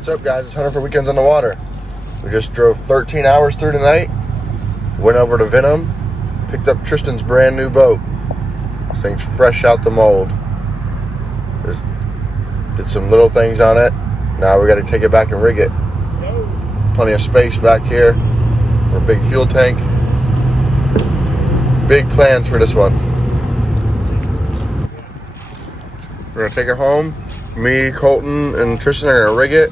What's up, guys? It's Hunter for Weekends on the Water. We just drove 13 hours through tonight, went over to Venom, picked up Tristyns' brand new boat. This thing's fresh out the mold. Just did some little things on it. Now we got to take it back and rig it. Plenty of space back here for a big fuel tank. Big plans for this one. We're going to take it home. Me, Colton, and Tristan are going to rig it.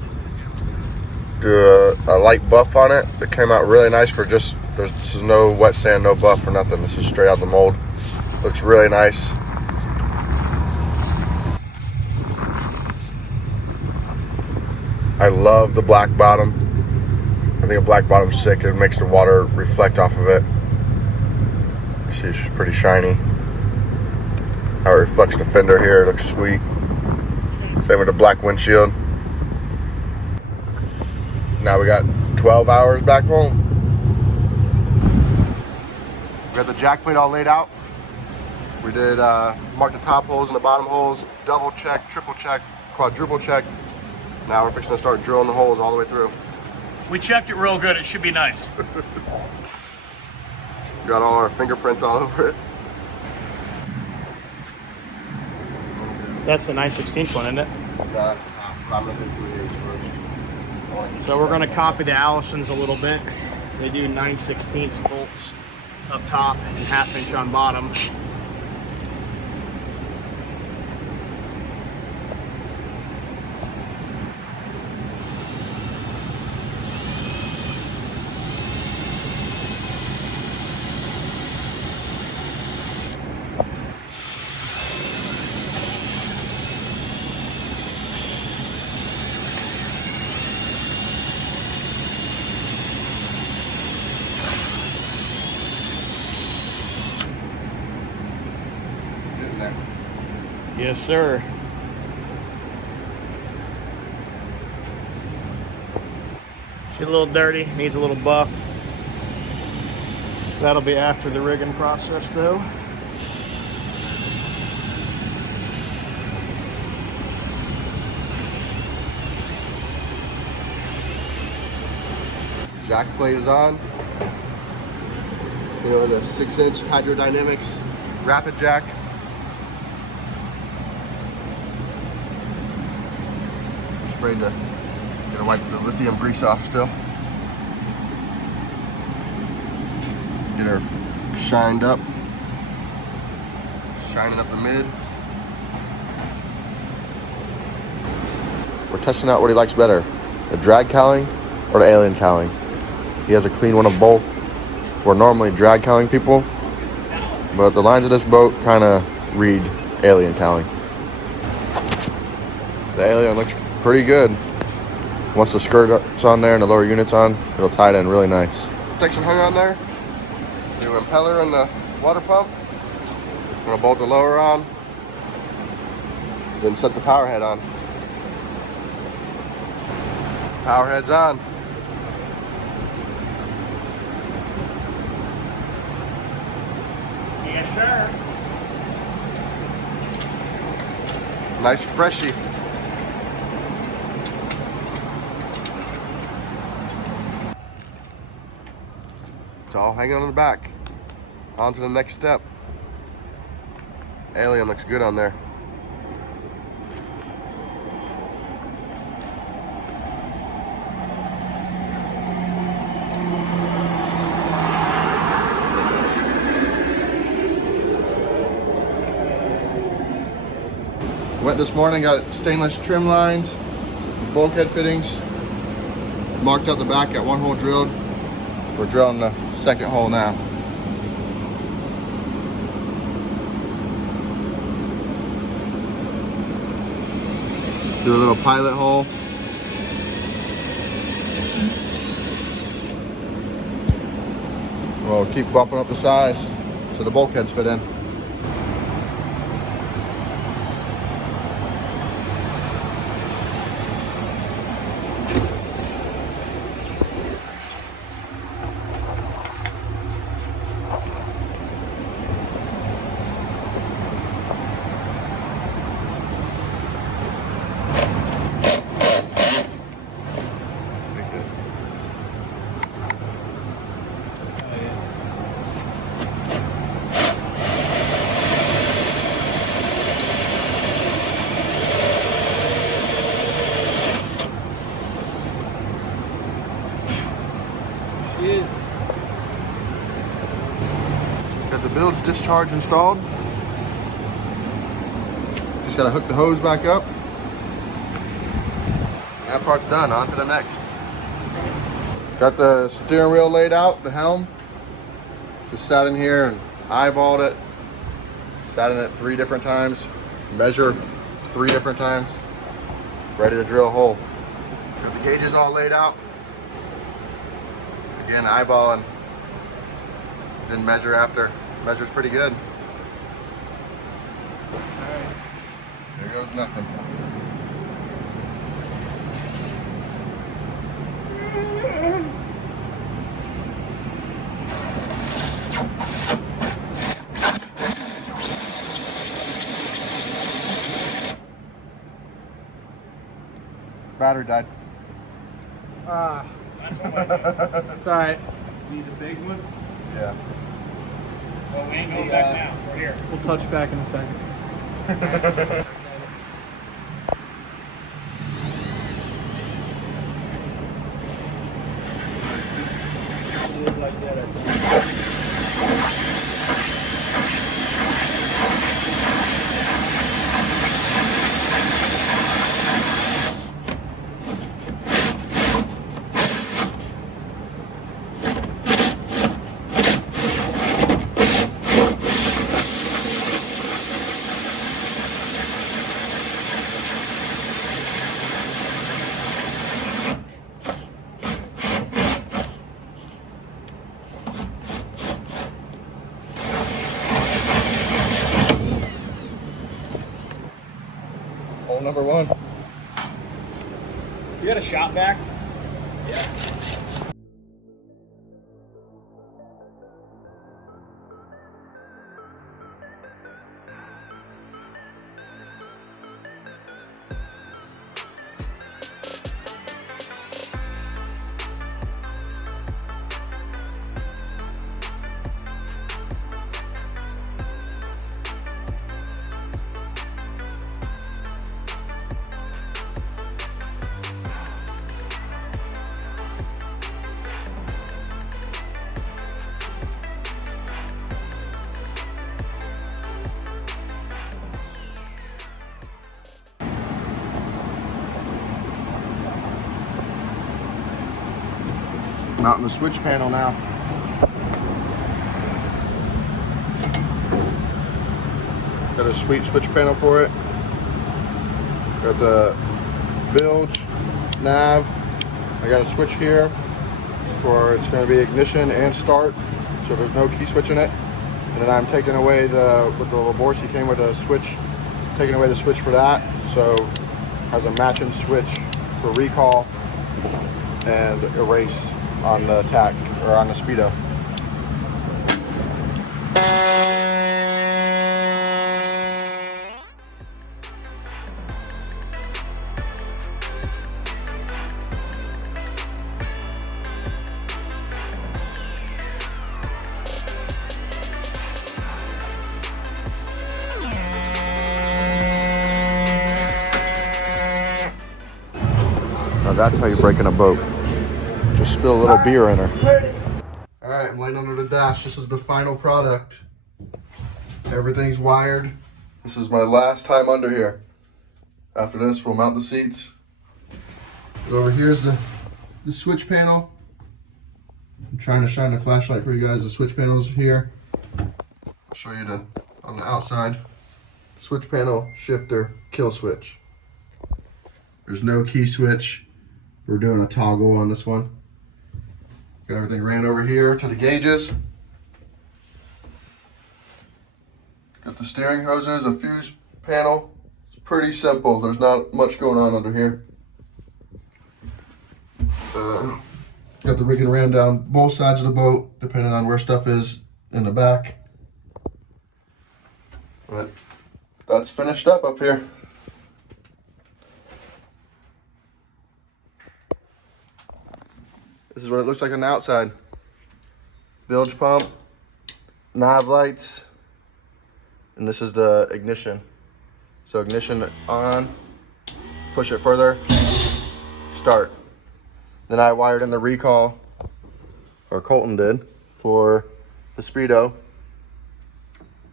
Do a light buff on it. It came out really nice for just, this is no wet sand, no buff or nothing. This is straight out the mold. Looks really nice. I love the black bottom. I think a black bottom's sick. It makes the water reflect off of it. You see, it's pretty shiny. How it reflects the fender here, it looks sweet. Same with the black windshield. Now we got 12 hours back home. We got the jack plate all laid out. We did mark the top holes and the bottom holes, double check, triple check, quadruple check. Now we're fixing to start drilling the holes all the way through. We checked it real good. It should be nice. Got all our fingerprints all over it. That's the 9/16 one, isn't it? That's top. I'm gonna do 3/8 first. So we're going to copy the Allisons a little bit. They do 9/16 bolts up top and 1/2 inch on bottom. Yes, sir. She's a little dirty, needs a little buff. That'll be after the rigging process, though. Jack plate is on. You know, the 6-inch hydrodynamics rapid jack. Sprayed to gonna wipe the lithium grease off still. Get her shined up. Shining up the mid. We're testing out what he likes better, the drag cowling or the alien cowling. He has a clean one of both. We're normally drag cowling people, but the lines of this boat kind of read alien cowling. The alien looks pretty good. Once the skirt's on there and the lower unit's on, it'll tie it in really nice. Section hung on there. The impeller and the water pump. I'm gonna bolt the lower on, then set the power head on. Power head's on. Yes, sir. Nice freshie. It's all hanging on the back. On to the next step. Alien looks good on there. Went this morning, got stainless trim lines, bulkhead fittings. Marked out the back, got one hole drilled. We're drilling the second hole now. Do a little pilot hole. We'll keep bumping up the size so the bulkheads fit in. bilge discharge installed. Just gotta hook the hose back up. That part's done, on to the next. Got the steering wheel laid out, the helm. Just sat in here and eyeballed it. Sat in it 3 different times. Measure 3 different times. Ready to drill a hole. Got the gauges all laid out. Again, eyeballing. Then measure after. Measures pretty good. Alright. There goes nothing. Battery died. That's what it's alright. Need the big one? Yeah. Well, we ain't going back now. We're here. We'll touch back in a second. Like that, I think. Hole number 1. You got a shop vac? Mounting the switch panel now. Got a sweet switch panel for it. Got the bilge, nav. I got a switch here for it's going to be ignition and start, so there's no key switch in it. And then I'm taking away with the Laborsi came with a switch, taking away the switch for that, so has a matching switch for recall and erase on the tack or on the speedo. Now that's how you break in a boat. Just spill a little beer in her. Alright, I'm laying under the dash. This is the final product. Everything's wired. This is my last time under here. After this, we'll mount the seats. Over here's the switch panel. I'm trying to shine the flashlight for you guys. The switch panel's here. I'll show you on the outside. Switch panel, shifter, kill switch. There's no key switch. We're doing a toggle on this one. Got everything ran over here to the gauges. Got the steering hoses, a fuse panel. It's pretty simple. There's not much going on under here. Got the rigging ran down both sides of the boat, depending on where stuff is in the back. But that's finished up here. This is what it looks like on the outside. Bilge pump, nav lights, and this is the ignition. So ignition on, push it further, start. Then I wired in the recall, or Colton did, for the speedo.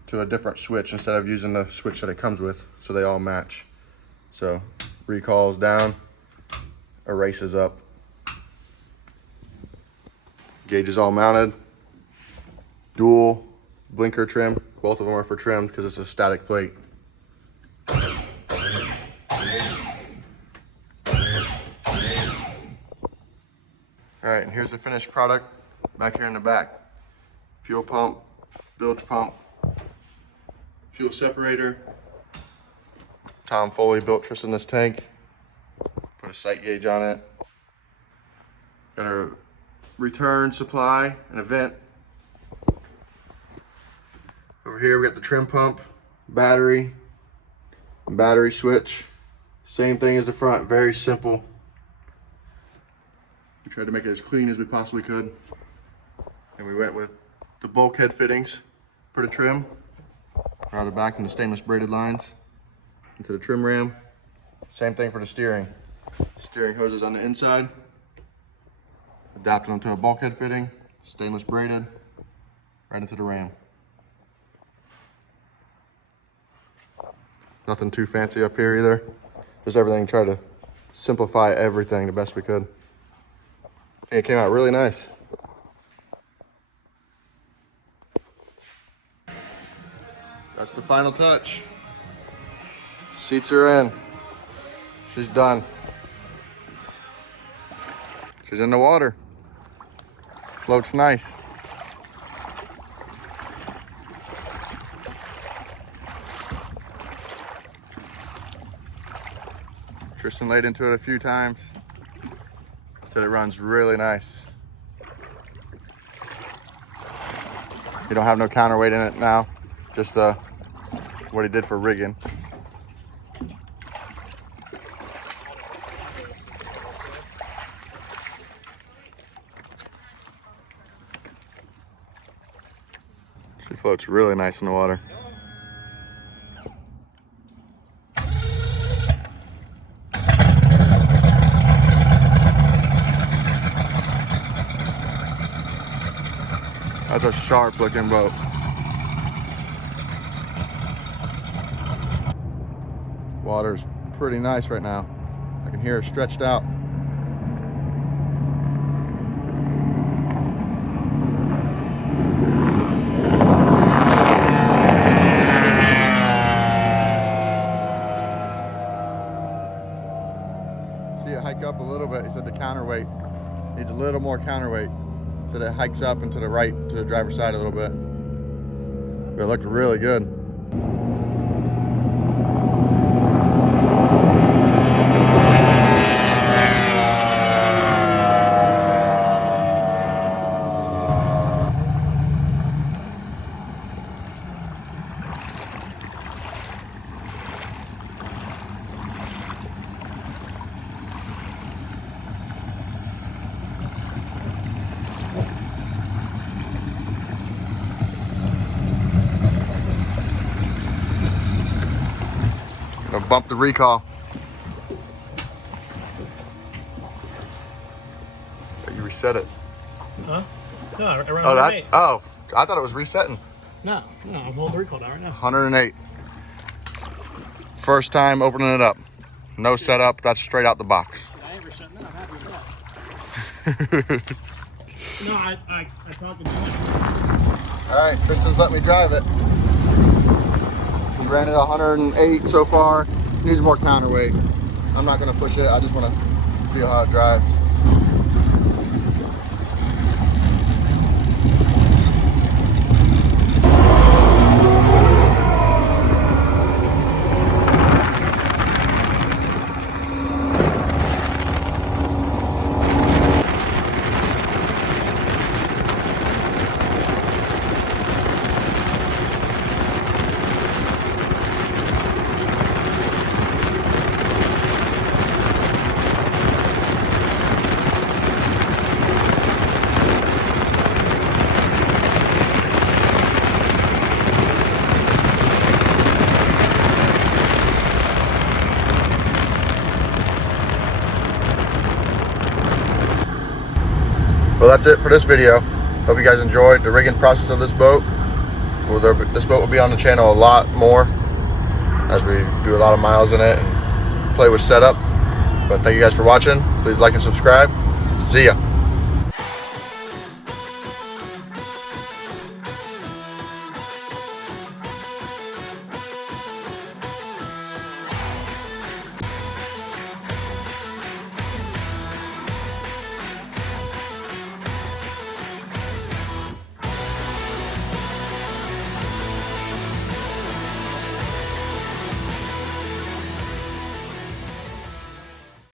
to a different switch instead of using the switch that it comes with, so they all match. So recalls down, erases up. Gauge is all mounted. Dual blinker trim. Both of them are for trim because it's a static plate. All right, and here's the finished product back here in the back. Fuel pump, bilge pump, fuel separator. Tom Foley built Tristan this tank. Put a sight gauge on it. Got a return supply and a vent. Over here we got the trim pump, battery, and battery switch. Same thing as the front, very simple. We tried to make it as clean as we possibly could. And we went with the bulkhead fittings for the trim. Routed back in the stainless braided lines into the trim ram. Same thing for the steering. Steering hoses on the inside. Adapted them to a bulkhead fitting, stainless braided, right into the ram. Nothing too fancy up here either. Just everything, try to simplify everything the best we could. It came out really nice. That's the final touch. Seats are in. She's done. She's in the water. Floats nice. Tristan laid into it a few times. Said it runs really nice. You don't have no counterweight in it now. Just what he did for rigging. She floats really nice in the water. That's a sharp looking boat. Water's pretty nice right now. I can hear it stretched out. See it hike up a little bit. He said the counterweight needs a little more counterweight. So that it hikes up and to the right, to the driver's side a little bit. But it looked really good. Gonna bump the recall. You reset it. Huh? No, around Oh, 108. oh, I thought it was resetting. No, I'm holding the recall down right now. 108. First time opening it up. No setup, that's straight out the box. I ain't resetting that. I'm happy with that. No, I talked to him. All right, Tristan's let me drive it. He ran it 108 so far. Needs more counterweight. I'm not gonna push it. I just wanna feel how it drives. Well, that's it for this video. Hope you guys enjoyed the rigging process of this boat. This boat will be on the channel a lot more as we do a lot of miles in it and play with setup. But thank you guys for watching. Please like and subscribe. See ya.